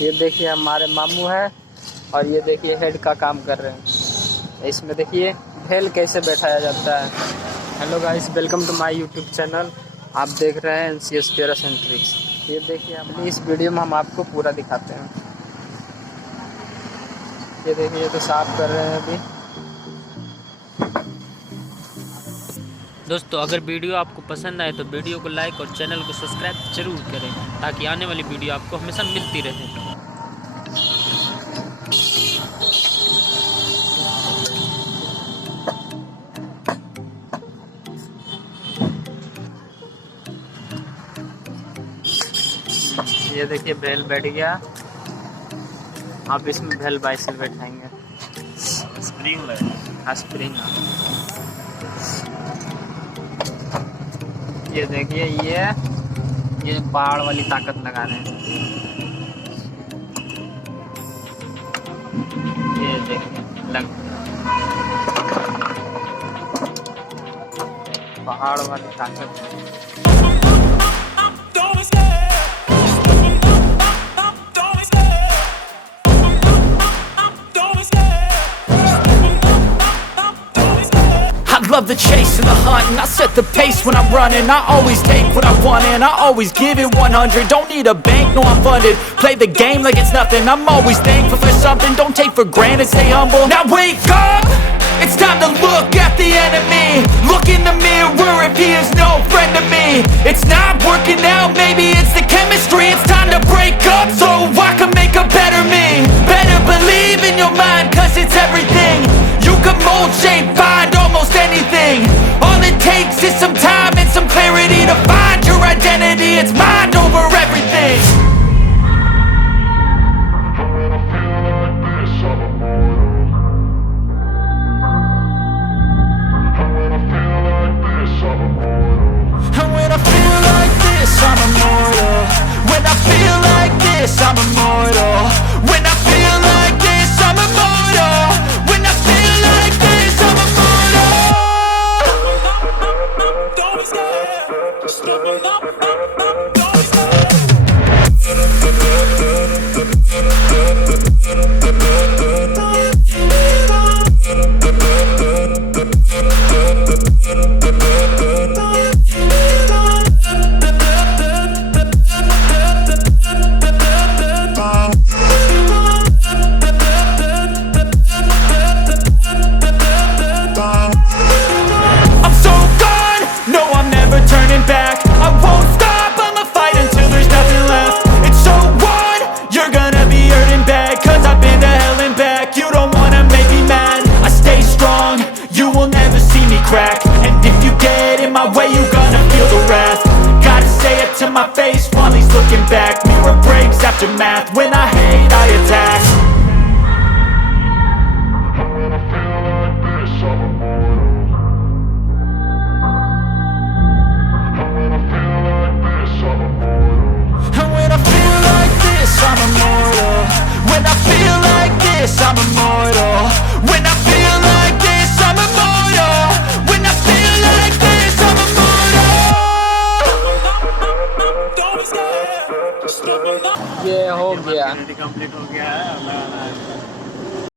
ये देखिए हमारे मामू है और ये देखिए हेड का काम कर रहे हैं। इसमें देखिए भेल कैसे बैठाया जाता है। Hello guys, welcome to my YouTube channel. आप देख रहे हैं NCS पेयर्स एंड ट्रिक्स। ये देखिए हम इस वीडियो में हम आपको पूरा दिखाते हैं। ये देखिए ये तो साफ कर रहे हैं अभी। दोस्तों अगर वीडियो आपको पसंद आए तो वीडियो को लाइक और चैनल को सब्सक्राइब जरूर करें ताकि आने वाली वीडियो आपको हमेशा मिलती रहे। ये देखिए भेल बैठ गया। आप इसमें भेल बाई से बैठाएंगे। स्प्रिंग लगा। स्प्रिंग। ये देखिए ये पहाड़ वाली ताकत लगा रहे हैं। ये देखिए लग पहाड़ वाली ताकत है। I love the chase and the hunt, and I set the pace when I'm running. I always take what I want and I always give it 100. Don't need a bank, no I'm funded. Play the game like it's nothing. I'm always thankful for something. Don't take for granted, stay humble. Now wake up, it's time to look at the enemy. Look in the mirror if he is no friend to me. It's not working out, maybe it's the chemistry. It's time to break up so I can make a better me. Better believe in your mind, cause it's everything. You can mold, shape, find almost anything. All it takes is some time and some clarity to find your identity. It's mind over everything. And when I feel like this, I'm immortal. When I feel like this, I'm immortal. When I feel like this, I'm immortal. When I feel like this, I'm immortal. Don't be scared. Just open up. Don't be scared. And if you get in my way, you gonna feel the wrath. Gotta say it to my face while he's looking back. Mirror breaks after math. When I hate, I attack.